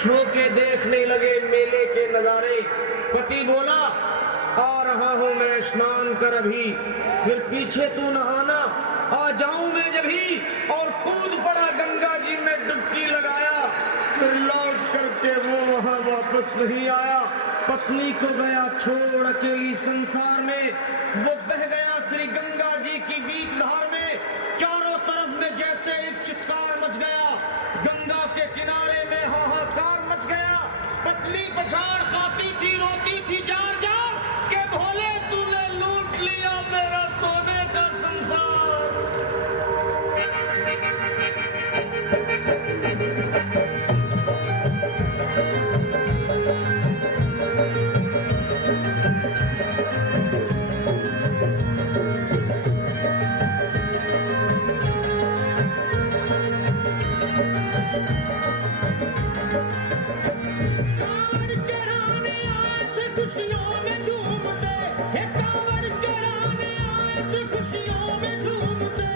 खुश होके देखने लगे मेले के नजारे। पति बोला आ रहा हूं मैं स्नान कर अभी, फिर पीछे तू नहाना, आ जाऊं मैं जभी। और कूद पड़ा गंगा जी में डुबकी लगाया, फिर लौट करके वो वहां वापस नहीं आया। पत्नी को गया छोड़ अकेली संसार में, वो बह गया श्री गंगा जी की बीच धार में। चारों तरफ में जैसे एक चित्कार मच गया, गंगा के किनारे में हाहाकार मच गया। पत्नी पछाड़ खाती थी, रोती थी जार जार के भोले तूने लूट लिया मेरा सोने का संसार। खुशियों में झूमते, हे कांवड़ चढ़ाने आए थे खुशियों में झूमते,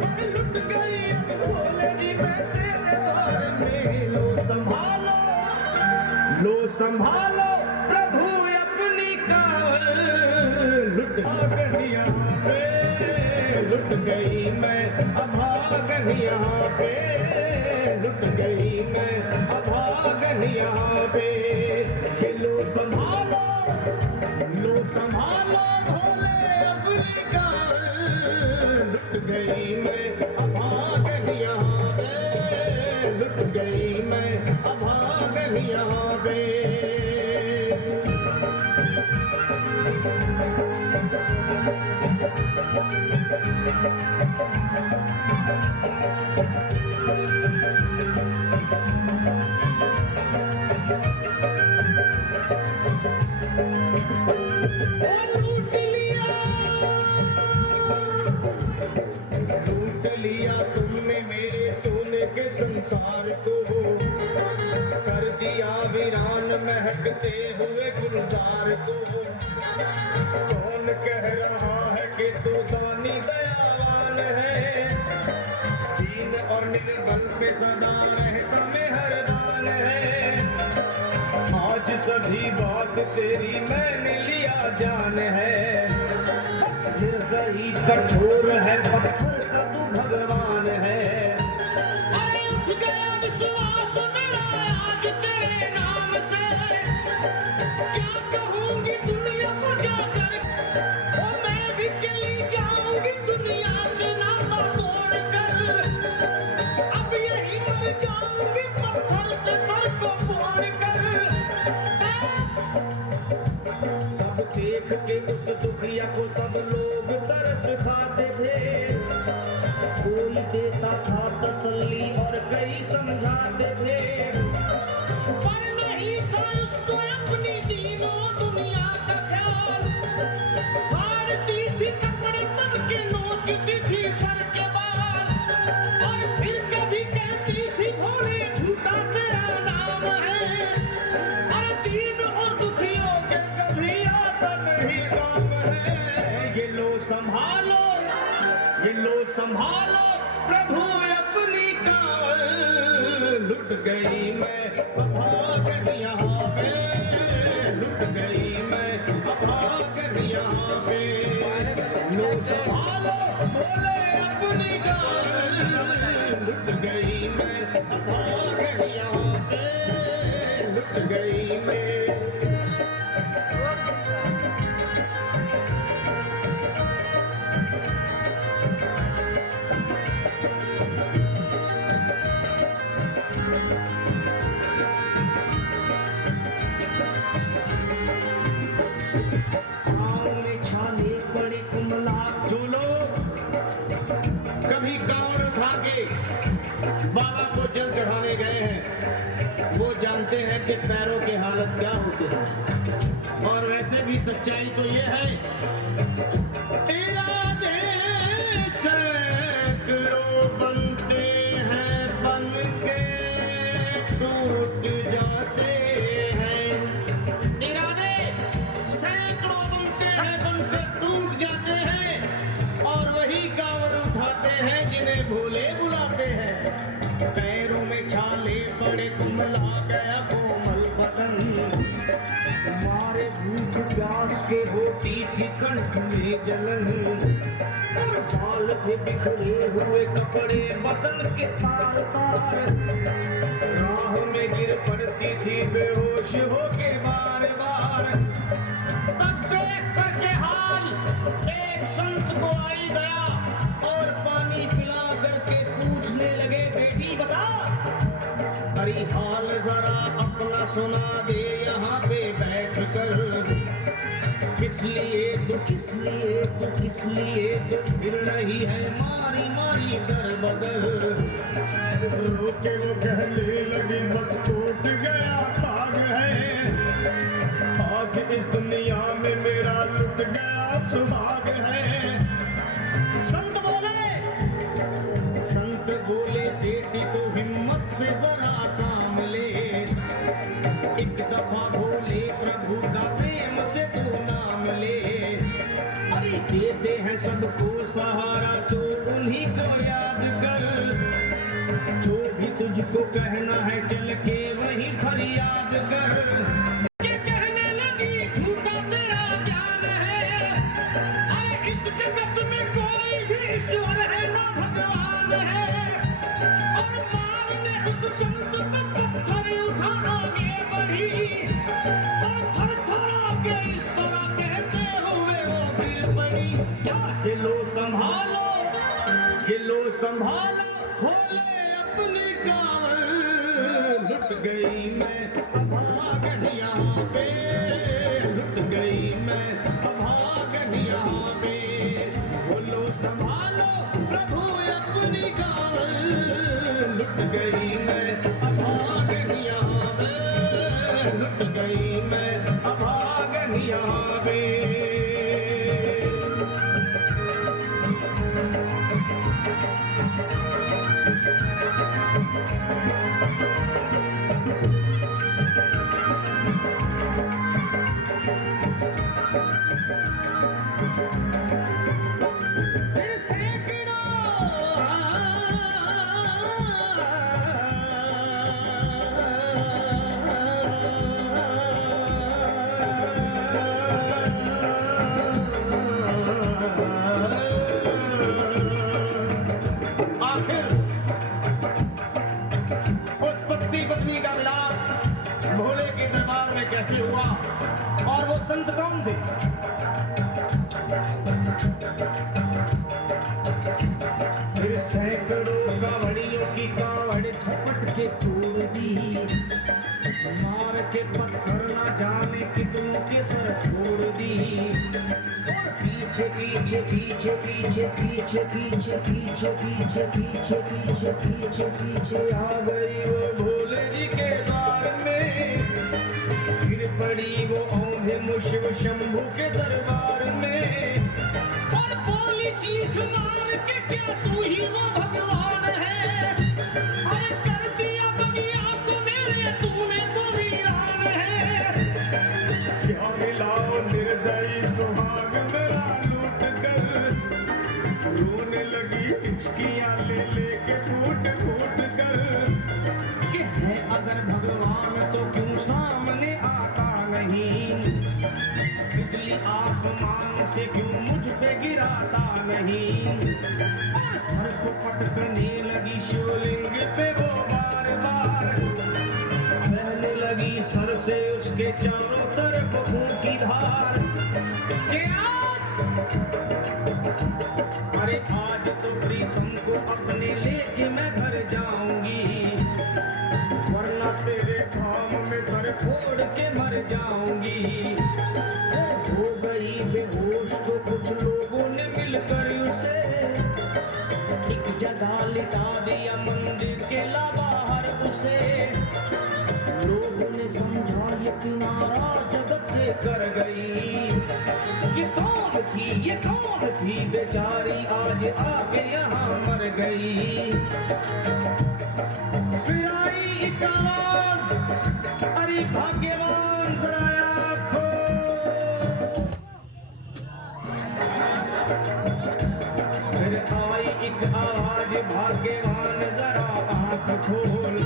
पर लुट गई भोले जी मैं तेरे द्वार में। लो संभालो प्रभु अपनी कांवड़, लुट गई यहाँ पे, लुट गई मैं अभागन यहाँ पे, लुट गई मैं अभागन यहाँ पे। संभालो भोले अपनी कांवड़, लुट गई मैं अभागन यहाँ पे, लुट गई मैं अभागन यहाँ पे। संसार को कर दिया वीरान महकते हुए गुलजार को। कौन कह रहा है कि तू दानी दयावान है, दीन और निर्बल पे सदा रहता मेहरबान है। आज सभी बात तेरी मैंने लिया जान है, निर्दयी कठोर है पत्थर का तू भगवान है। गया विश्वास मेरा आज तेरे नाम से, क्या कहूंगी दुनिया को जाकर, ओ मैं भी चली जाऊंगी दुनिया से नाता तोड़ कर। अब यही मर जाऊंगी पत्थर से सर को फोड़ कर। सब देख के उस दुखिया को सब लोग तरस खाते थे, कोई देता था तसल्ली और कई समझाते थे, पर नहीं था उसको अपनी दीनों दुनिया का ख्याल। हारती थी कपड़े तन के नोचती थी सर के बाल, और फिर कभी कहती थी भोले झूठा तेरा नाम है, और दीन और दुखियों के कभी आता नहीं काम है। ये लो संभालो प्रभु अपनी कांवड़, लुट गई मैं अभागन यहाँ पे, लुट गई मैं अभागन यहाँ पे। लो संभालो भोले अपनी कांवड़, लुट गई मैं अभागन यहाँ पे, लुट गई मैं। जो लोग कभी कांवड़ उठा के बाबा को जल चढ़ाने गए हैं, वो जानते हैं कि पैरों की हालत क्या होती है। और वैसे भी सच्चाई तो ये है, इरादे सैकड़ों बनते हैं बन के टूट जाते हैं। इरादे सैकड़ों बनते हैं बन के टूट जाते हैं, और वही कांवड़ उठाते हैं जिन्हें भोले बुलाते हैं। पैरों में छाले पड़े कुमला आ गया कोमल बदन। मारे भूख प्यास के होती थी कंठ में जलन, और बाल थे बिखरे हुए कपड़े बदन के तार तार, राह में गिर पड़ती थी बेहोश होके बार बार। तब देख करके हाल एक संत को आई गया, और पानी पिला करके पूछने लगे, बेटी बता अरे हाल जरा अपना सुना दे यहाँ पे बैठ कर। किस लिए तू किस लिए तू किस लिए जो फिर रही है मारी मारी दर बदर। रोके वो कहने लगी बस टूट गया भाग है, आज इस दुनिया में मेरा लुट गया सुभाग है। संत बोले बेटी को हिम्मत से जरा काम ले, एक दफा भोले प्रभु का प्रेम से तू नाम ले। अरे देते हैं सबको सहारा तो उन्हीं को याद कर, जो भी तुझको कहना है चल के वही फरियाद कर। ये कहने लगी झूठा तेरा ज्ञान है, अरे इस जगत में कोई भी ईश्वर है ना भगवान है। और मारने उस संत को पत्थर उठा आगे बढ़ी, और थर थरा के इस तरह कहते हुए वो गिर पड़ी। ये लो संभालो भोले अपनी कांवर, लुट गई मैं अभागन यहाँ पे, लुट गई मैं अभागन यहाँ पे। बोलो संभालो प्रभु अपनी कांवर, लुट गई मैं अभागन यहाँ पे, लुट गई मैं अभागन यहाँ पे। आखिर उस पति पत्नी का मिलाप भोले के दरबार में कैसे हुआ, और वो संत कौन थे? फिर सैकड़ों कावड़ियों की कावड़ झपट के तोड़ दी, मार के पत्थर ना जाने कितनों के सर छोड़ दी। और पीछे पीछे पीछे पीछे पीछे पीछे पीछे पीछे पीछे पीछे पीछे पीछे आ गई वो भोले जी के द्वार में, गिर पड़ी वो औंधे मुशिव शंभू के दरबार में। और बोली चीख मार के क्या तू ही वो भगवान है, अरे कर दिया बगिया को मेरे तूने तो वीरान है। क्या मिलाओ निर्दयी सुहाग मेरा लूट कर, रोने लगी इश्कियाँ ले लेके फूट फूट कर। कि है अगर भगवान तो क्यों सामने आता नहीं, बिजली आसमान से क्यों मुझ पे गिराता नहीं। और सर को पटकने लगी शिवलिंग पे वो बार बार, बहने लगी सर से उसके चारों तरफ खून की धार। कि अरे आज तो प्रीतम को अपने लेके मैं घर जाऊंगी, वरना तेरे धाम में सर फोड़ के मर जाऊंगी। हो गई बेहोश तो कुछ लोगों ने मिलकर उसे एक जगह लिटा दिया मंदिर के ला बाहर उसे। लोगों ने समझा ये किनारा जगत से कर गई, ये कौन थी बेचारी आज आके यहाँ मर गई। फिर आई एक आवाज, अरे भाग्यवान जरा आँखों। फिर आई एक आवाज, भाग्यवान जरा आँख खोल,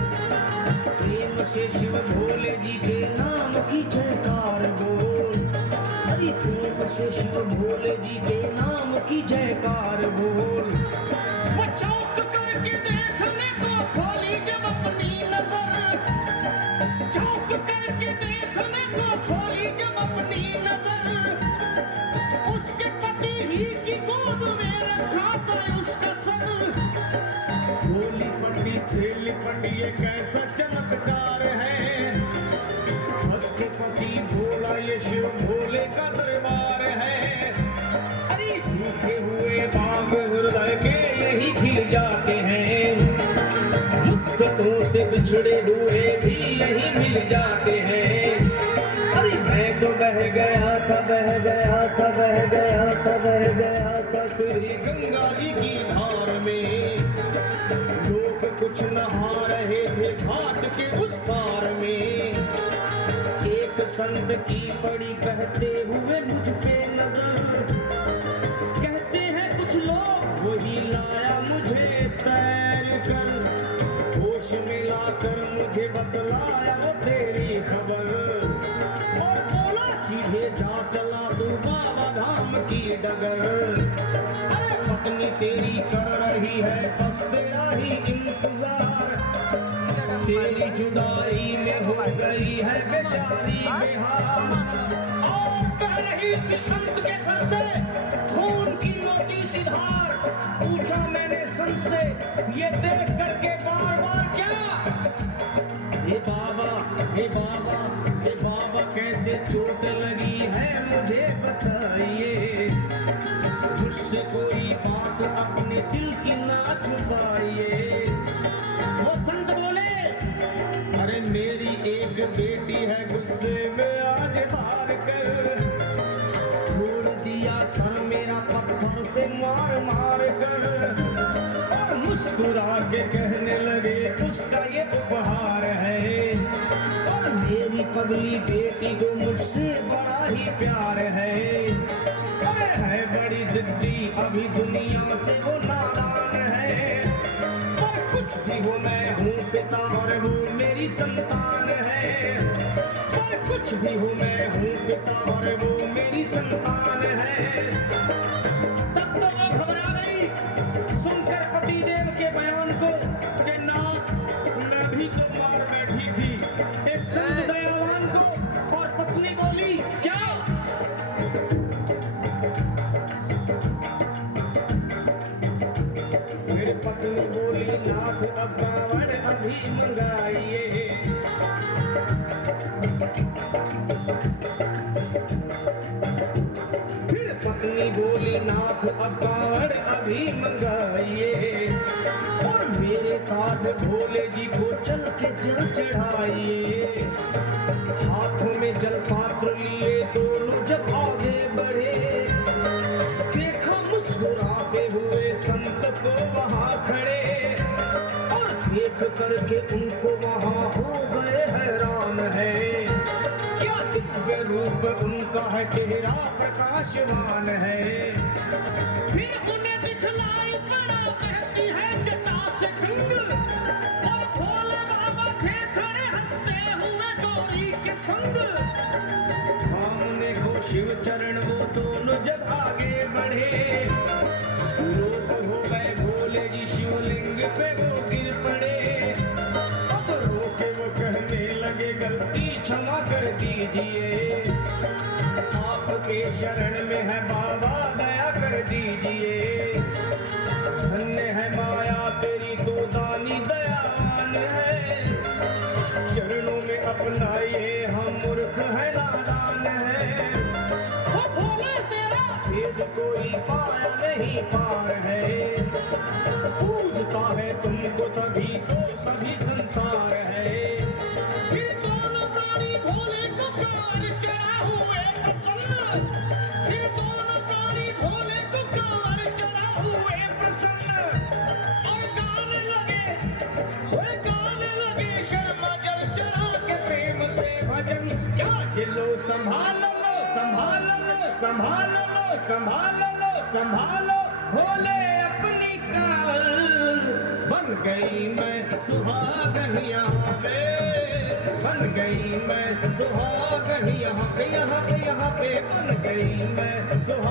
प्रेम से शिव भोले जी के नाम की जयकार बोल। हरि प्रेम से शिव भोले जी के नाम की जयकार बोल। वो चौंक करके देखने को खोली जब अपनी नजर, चौंक करके देखने को खोली जब अपनी नजर, उसके पति ही की गोद में रखा था उसका सर। गोली पट्टी से लिपट ये कैसा चमत्कार है, उसके पति बोला ये शिव भोले का दरबार है। अरे सूखे हुए बाग हृदय के यही खिल जाते हैं, मुक्तों से बिछड़े हुए भी यही मिल जाते हैं। अरे मैं तो बह गया था, बह गया था, बह गया था, बह गया था श्री गंगा जी की धार में। लोग कुछ नहा रहे थे घाट के उस पार में। एक संत की पड़ी बहते हुए मुझ पे नजर, कहते हैं कुछ लोग वही लाया मुझे तैर कर। होश में लाकर मुझे बतलाया वो तेरी खबर, और बोला सीधे जा चला तू बाबा धाम की डगर। अरे पत्नी तेरी कर रही है बस तेरा ही इंतजार, तेरी जुदाई में हो गई है बेचारी बेहाल। और कह रही थी संत के सर से खून की मोटी सी धार। पूछा मैंने संत से ये देख करके बार बार क्या, हे बाबा, हे बाबा, हे बाबा कैसे चोट लगी है मुझे बताइए। मुझसे कोई बात अपने दिल की ना छुपाइए। वो संत बोले अरे मेरी एक बेटी है गुस्से में आज हार कर, छोड़ दिया सर मेरा पत्थर से मार मार कर। और मुस्कुरा के कहने लगे उसका ये उपहार है, और मेरी पगली बेटी को मुझसे बड़ा ही प्यार है। अरे है बड़ी जिद्दी अभी दुनिया से वो नादान है, और कुछ भी हो मैं हूँ पिता और वो मेरी संतान है। पर कुछ भी हो मैं हूँ पिता और वो मेरी संतान है। तब तो वो घबरा गई सुनकर पतिदेव के बयान को कि ना मैं भी तो मार बैठी थी एक संत दयावान को। और पत्नी बोली क्या, फिर पत्नी बोली नाथ अब कावड़ अभी मंगाइए। फिर पत्नी बोली नाथ अब कावड़ अभी मंगाइए, और मेरे साथ भोले जी को चल के जल चढ़ाइए। हाथों में जल पात्र लिए दोनों जब आगे बढ़े, देखा मुस्कुराते हुए संत को वहां खड़े, और देख करके उनको वहां हो गए हैरान है। क्या दिव्य रूप उनका है, चेहरा प्रकाशमान है। फिर उन्हें दिखलाई पड़ा बहती है जटा से गंग, और भोले बाबा थे खड़े हंसते हुए गौरी के संग। सामने को शिव चरण वो दोनों जब आगे बढ़े, लोग हो गए भोले जी शिवलिंग पे वो गिर पड़े। अब रोके वो कहने लगे गलती क्षमा कर दीजिए, आपके शरण में है बाबा दया कर दीजिए। धन्य है माया तेरी तो दानी दयावान है, चरणों में अपनाइए हम मूर्ख है नादान है। वो भोले तेरा भेद कोई पाया नहीं पार है, पूजता है तुमको तभी तो सभी संसार है। फिर दोनों प्राणी भोले को कांवर चढ़ा हुए प्रसन्न, फिर दोनों प्राणी भोले को कांवर चढ़ा हुए प्रसन्न। और गाने लगे शर्मा जल चढ़ा के प्रेम से भजन। क्या ये लो संभाल लो, संभाल लो, संभाल लो, संभाल लो, संभालो भोले अपनी कावल। बन गई मैं सुहागन यहाँ पे, बन गई मैं सुहागन यहाँ पे, यहाँ पे, यहाँ पे बन गई मैं सुहागन।